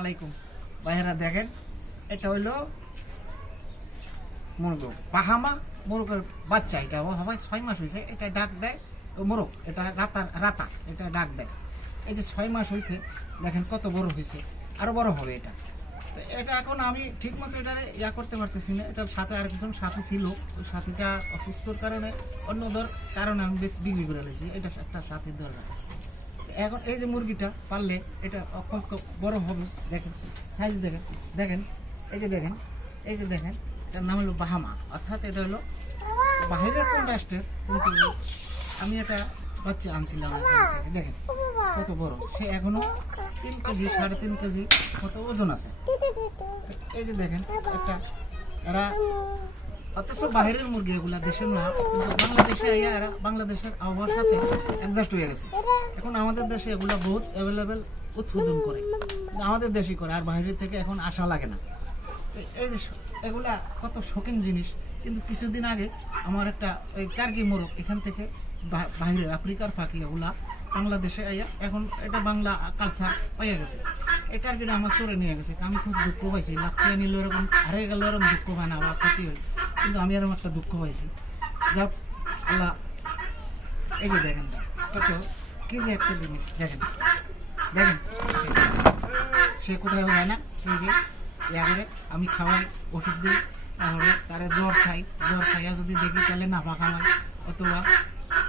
আলাইকুম ভাইরা। দেখেন এটা হইলো মুরগ, বাহামা মুরগের বাচ্চা। এটা হয় 6 মাস হয়েছে। এটা ডাক দেয় মোরগ, এটা রাতা এটা ডাক দেয়। এই যে 6 মাস হয়েছে, দেখেন কত বড় হয়েছে, আরো বড় হবে এটা। তো এটা এখন আমি ঠিক মতো এটা করতে পারতেছি না। এটার সাথে আরেকজন সাথী ছিল, ওই সাথীটা অসুস্থর কারণে অন্য কারণে আমি বেশ বিক্রি করে নিয়েছি। এটা একটা সাথীর দরকার। এখন এই যে মুরগিটা পারলে এটা কত বড় হবে দেখেন, সাইজ দেখেন। দেখেন এই যে দেখেন, এই যে দেখেন, এটার নাম হলো বাহামা, অর্থাৎ এটা হলো বাহিরের কোন রাষ্ট্রের, কিন্তু আমি এটা বাচ্চা আনছিলাম। দেখেন কত বড়, সে এখনো 3 কেজি 3.5 কেজি কত ওজন আছে। এই যে দেখেন একটা, এরা অথচ বাহিরের মুরগি এগুলা দেশের না, কিন্তু বাংলাদেশে এরা বাংলাদেশের আবহাওয়ার সাথে অ্যাডজাস্ট হয়ে গেছে। এখন আমাদের দেশে এগুলা বহুত অ্যাভেলেবেল উৎপাদন করে, কিন্তু আমাদের দেশই করে, আর বাইরের থেকে এখন আসা লাগে না। এই যে এগুলা কত শৌখিন জিনিস। কিন্তু কিছুদিন আগে আমার একটা ওই টার্কি মোরগ এখান থেকে বাইরের আফ্রিকার পাখি এগুলা বাংলাদেশে এখন এটা বাংলা কালচার পাইয়া গেছে। এই টার্কিটা আমার চোরে নিয়ে গেছে। আমি খুব দুঃখ পাইছি, লাফিয়ে নিল এরকম, হারিয়ে গেল এরকম দুঃখ পায় না বা ক্ষতি হয়, কিন্তু আমি এরকম একটা দুঃখ পাইছি। যাক আল্লাহ। এই যে দেখেন কত কি যে একটা জিনিস, দেখেন দেখেন সে কোথাও যায় না। এই যে করে আমি খাওয়াই, ওষুধ দিই, তাহলে তারা জ্বর খাইয়া যদি দেখি তাহলে নাফা খাওয়াই, অথবা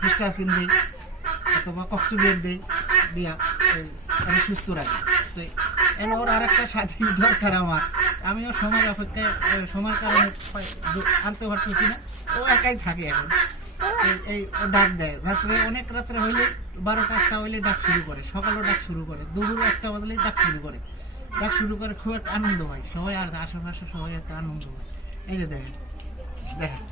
হিস্টাসিন দিই, অথবা কক্সিবিয়ার দিই, দিয়া আমি সুস্থ রাখি। তো এনে ওর আর একটা সাথী দরকার আমার। আমিও সময়ের অপেক্ষায়, সময়ের কারণে আনতে পারতেছি না। ও একাই থাকে এখন। এই ও ডাক দেয় রাত্রে, অনেক রাত্রে হইলে 12টা 1টা হইলে ডাক শুরু করে, সকালেও ডাক শুরু করে, দুপুর 1টা বাজলে ডাক শুরু করে। খুব একটা আনন্দ হয়, সবাই আর আশেপাশে সবাই একটা আনন্দ হয়। এই যে দেখেন দেখেন